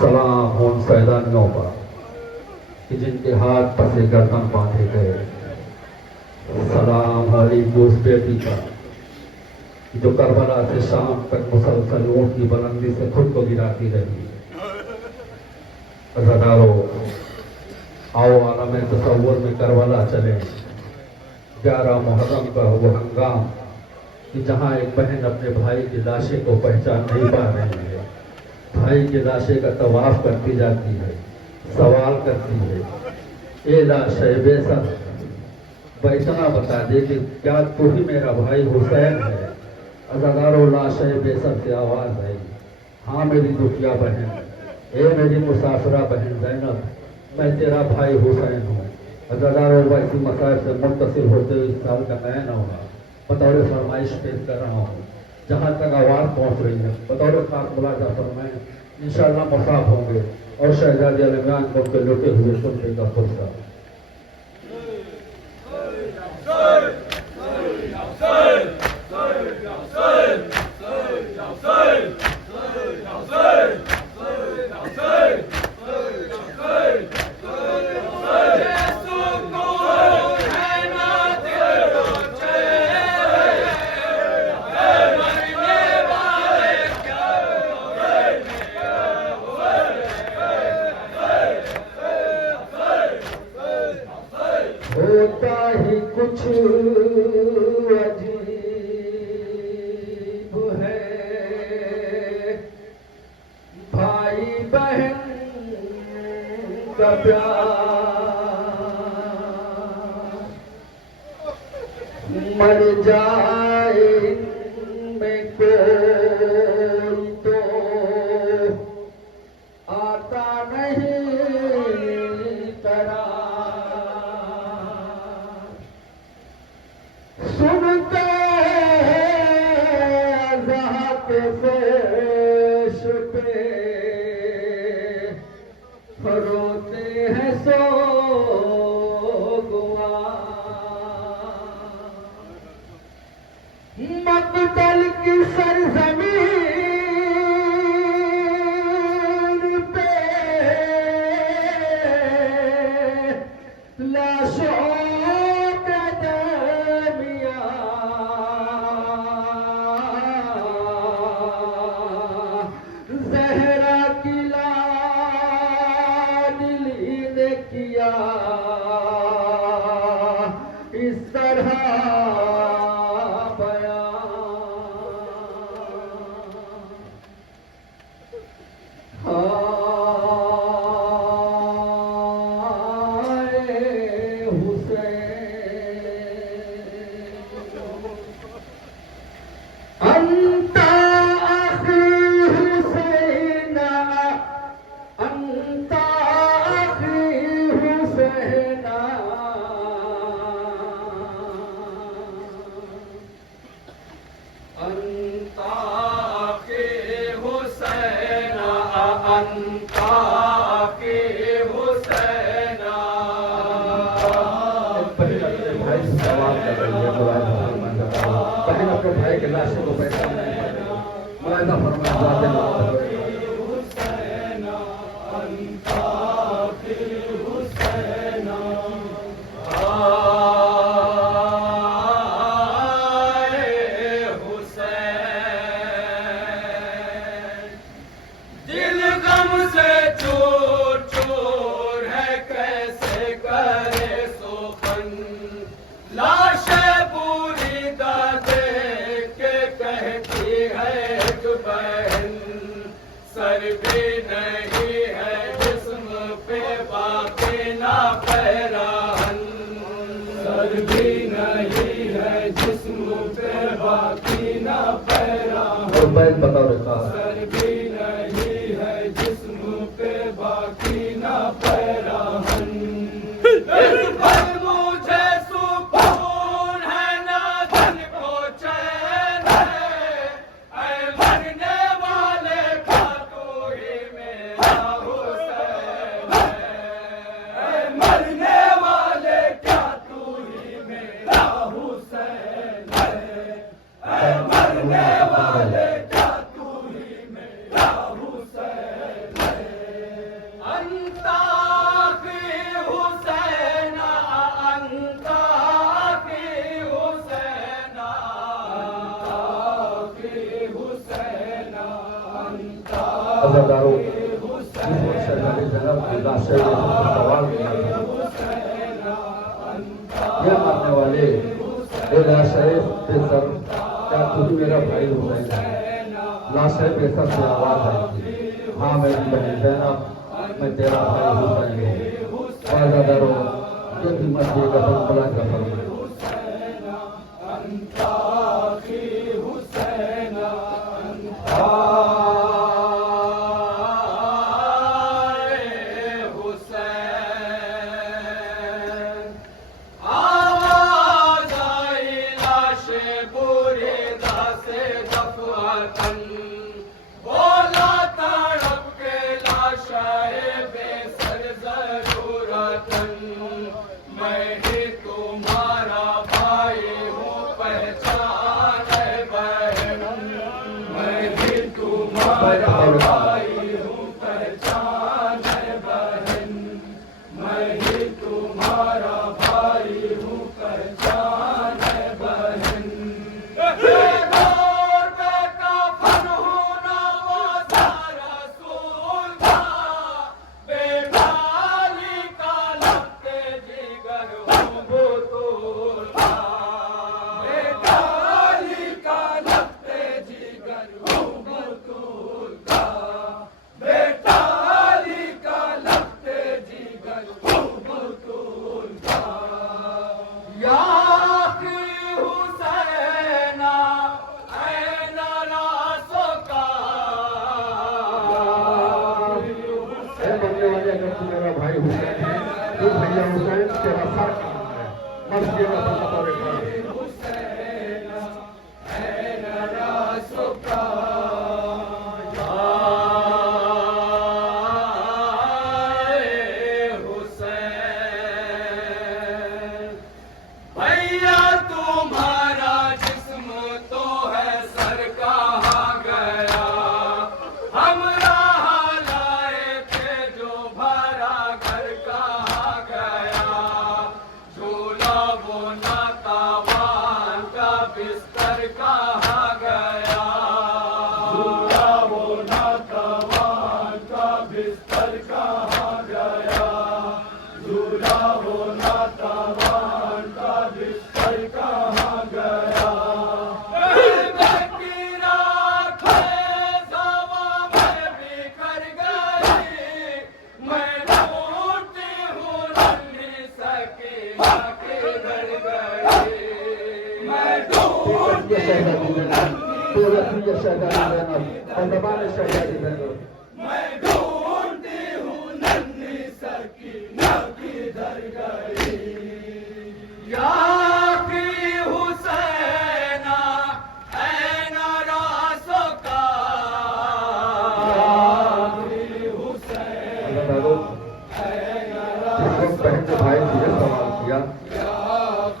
सलाम उन सैदानियों पर कि जिनके हाथ पसे गर्दन बांधे गए। सलाम हमारी उस बेटी पर जो करबला से शाम तक मुसलसल ऊंट की बुलंदी से खुद को गिराती रही। रदारो आओ आलम तसव्वुर में करबला चले। 11 मुहर्रम का वो हंगाम कि जहाँ एक बहन अपने भाई की लाशे को पहचान नहीं पा रही है, भाई की लाशे का तवाफ करती जाती है, सवाल करती है, ए लाश है बेसर, इतना बता दे कि क्या तू ही मेरा भाई हुसैन है। अज़ादारों लाश है बेसर से आवाज़ आई, हाँ मेरी दुखिया बहन, ए मेरी मुसाफिरा बहन ज़ैनब, मैं तेरा भाई हुसैन हूँ। अज़ादारों वैसी मसाइब से मुत्तसिल होते हुए इस साल का नया नौना बतौर फरमाइश पेश कर रहा हूँ। जहाँ तक आवाज़ पहुँच रही है बतौर खास मुलाजा फरमाएं, इंशाअल्लाह मुसाफ होंगे और शहजादी अलमान को उनके लुटे हुए सुनने का फुर्सा। होता ही कुछ अजीब है भाई बहन का प्यार, मर जाए में कोई तो आता नहीं करा। सुनते अज़ा के फेश पे रोते हैं सोगवा, मक़तल की सरज़मीन पे लाशों किया इस तरह बहन अपने भाई के लाशों को पहचान नहीं पाते। मुलाहिजा फरमाया सर भी नहीं है जिस्म पे बाकी ना पैराहन, सर भी नहीं है जिस्म पे बाकी ना पैराहन, सर भी नहीं है जिस्म पे बाकी ना पैराहन। मुझे सुकून है ना दिल को चैन है, ऐ मरने वाले का तू ही मेरा हुसैन है, ऐ मरने वाले क्या तू ही मेरा हुसैन है, ऐ मरने वाले क्या तू ही मेरा हुसैन है। अजादारों शहजादी जैनब की लाशें सवाल किया था, ये मानने वाले ये लाशें बेसर, क्या तू ही मेरा भाई हुसैन है? लाशें बेसर से आवाज आई, हाँ मेरी बहन जैनब, मैं तेरा भाई हुसैन हूँ। अजादारों ये भी मत ये कदम बुलंद कर फरमाए।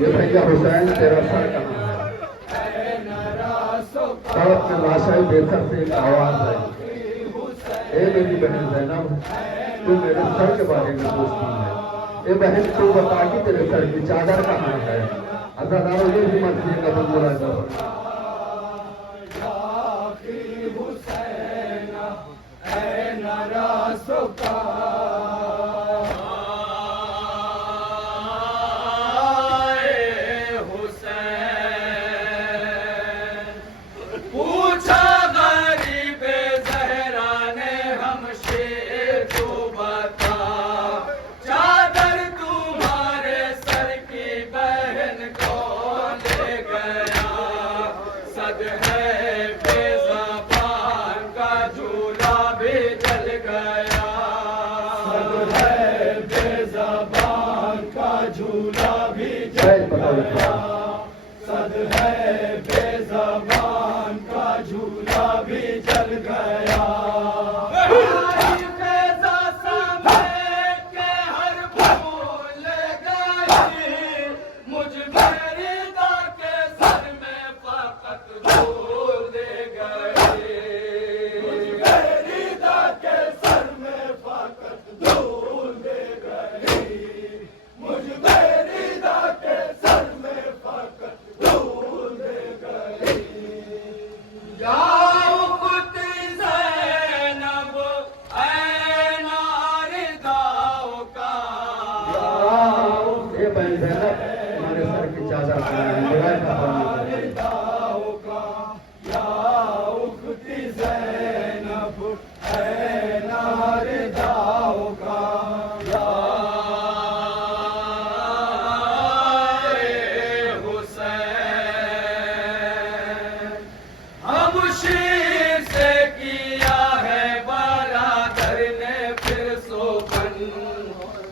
ये भैया हुसैन तेरा सर कहाँ है? सड़क में लाशाई बेसर से एक आवाज आई, ए मेरी बहन जैनब, तू मेरे सर के बारे में पूछती है। ए बहन तू बता कि तेरे सर की चादर कहाँ है? अजादारों ये भी मत ये कदम बुरा कर बजाय था पानी दाओ का या उखती ज़ैनब ऐ नार दाओ का या हुसैन। हम शीर से किया है बरादर ने फिर सोपन,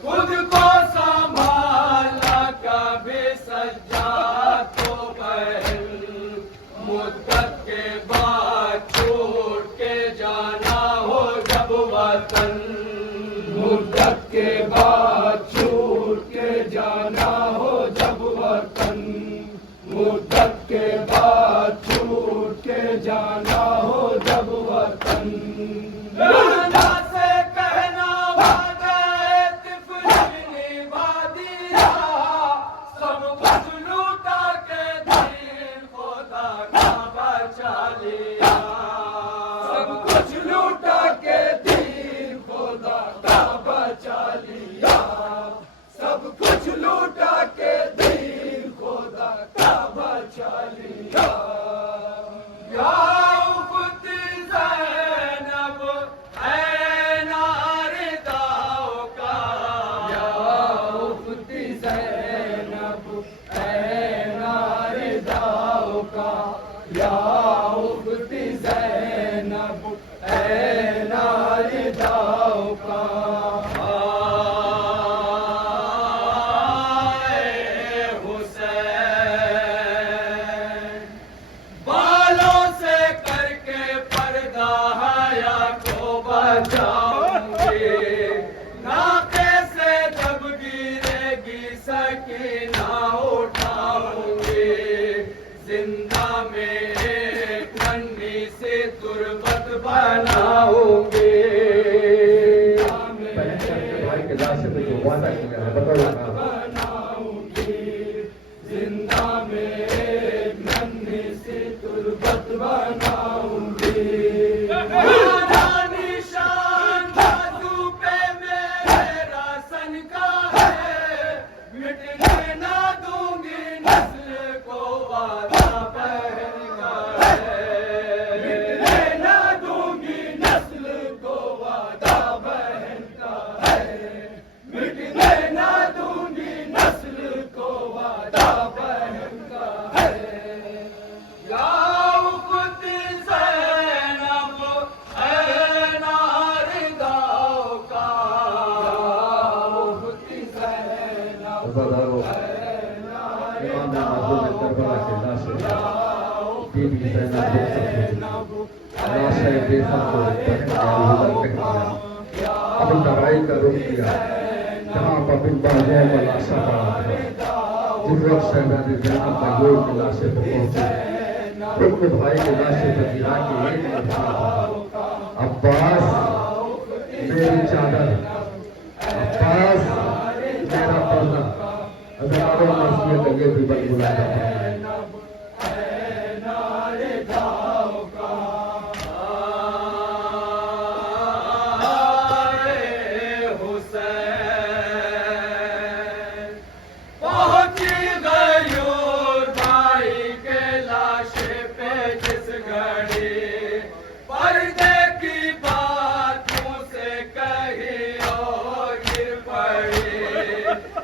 खुद को संभाला कभी सज्जा तो बहन, मुद्दत के बाद छोड़ के जाना हो जब वतन, मुद्दत के बाद छोड़ के जाना हो जब वतन, मुद्दत के बाद छूट के जाना हो जब वतन। राजा से कहना वादा तिफली निभा दिया, सब कुछ लूटा के दीन खुदा का बचा लिया, सब कुछ लूटा के दीन खुदा का बचा लिया, सब कुछ लूटा के दीन खुदा का बचा लिया। या उखती ज़ैनब ऐ नार दाओ का या उखती ज़ैनब ऐ नार दाओ का या उखती ज़ैनब ऐ नार दाओ का। नाके से जब गिरेगी सकीना उठाऊंगी, जिंदा में एक नन्ही से तुरबत बनाऊंगी। भाई के लाश पे जो वादा किया है बताओ बनाऊंगी, जिंदा में एक नन्ही से तुरबत बनाऊंगी। मिटने ना दूंगी नस्ल को वादा बहन का है, मिटने ना दूंगी नस्ल को वादा बहन का है, मिटने ना दूंगी नस्ल को वादा बहन का है। या उखती ज़ैनब ऐ नार दाओ का या उखती ज़ैनब वफादारों, इमाम मासूम करबला के लाश बीबी ज़ैनब लाश बेफाम को बहन का अलविदा कह दिया। अबू तराई का रुख किया जहाँ पपिन बाजुओं का लाशा पड़ा था। जिस वक्त शहजादी ज़ैनब मयूर के लाशे पर पहुंची, अपने भाई के लाशे पर गिरा के एक लफ्ज़ था, अब्बास मेरी चादर, अब्बास मेरा पर्दा। हज़ारों मसीह का ये भी बदबुलाता है।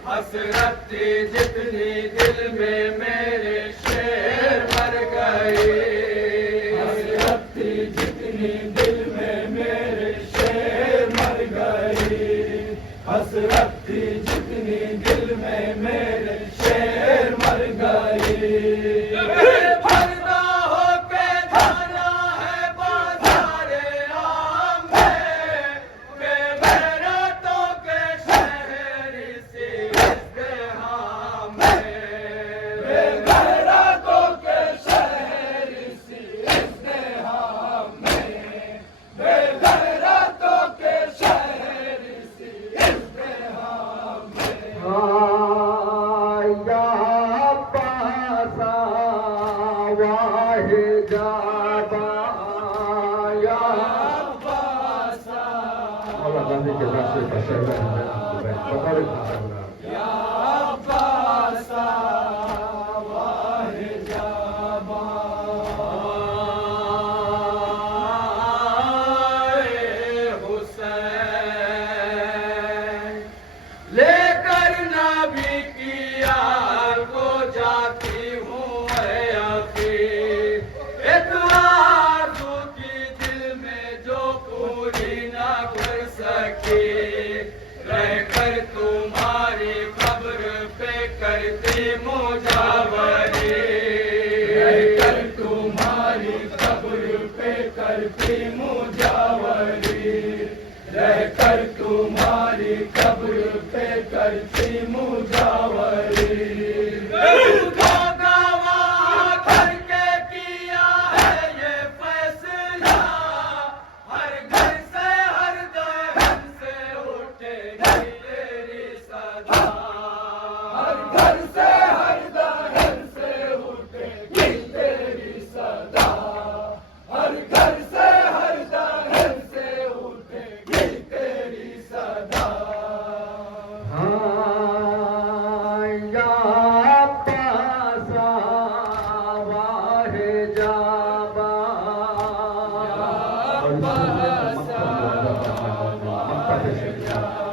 हसरत थी जितनी दिल में मेरे शेर मर गए, हसरत थी जितनी दिल में मेरे शेर मर गए, हसरत थी जितनी दिल में मेरे शेर मर गए। पर्दा होके जाना है बाज़ारे आम में, बेगैरतों के शहरी से इज़्तिहाम में, बेगैरतों के शहरी से इज़्तिहाम में, बेगैरतों के शहरी से इज़्तिहाम में। गांधी के रास्ते पर शहर या अब्बास वाहे करती मुजावरी, रहकर तुम्हारी कब्र पे करती मुजावरी।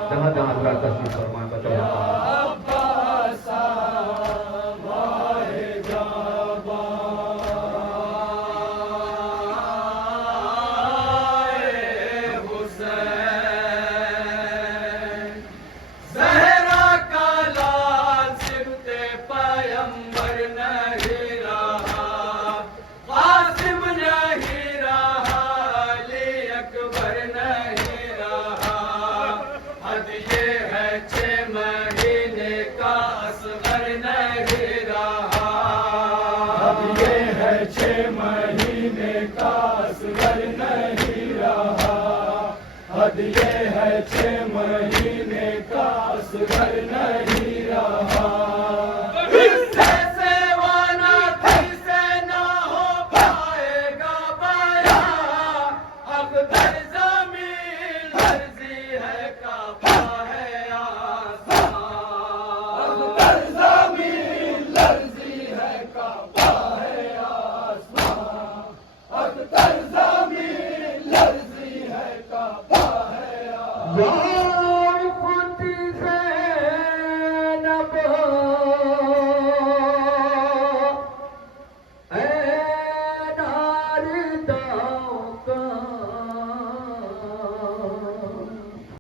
जहाँ जहाँ अल्लाह तस्वीर फरमान है 6 महीने का असगर नहीं रहा, हद ये है 6 महीने का असगर नहीं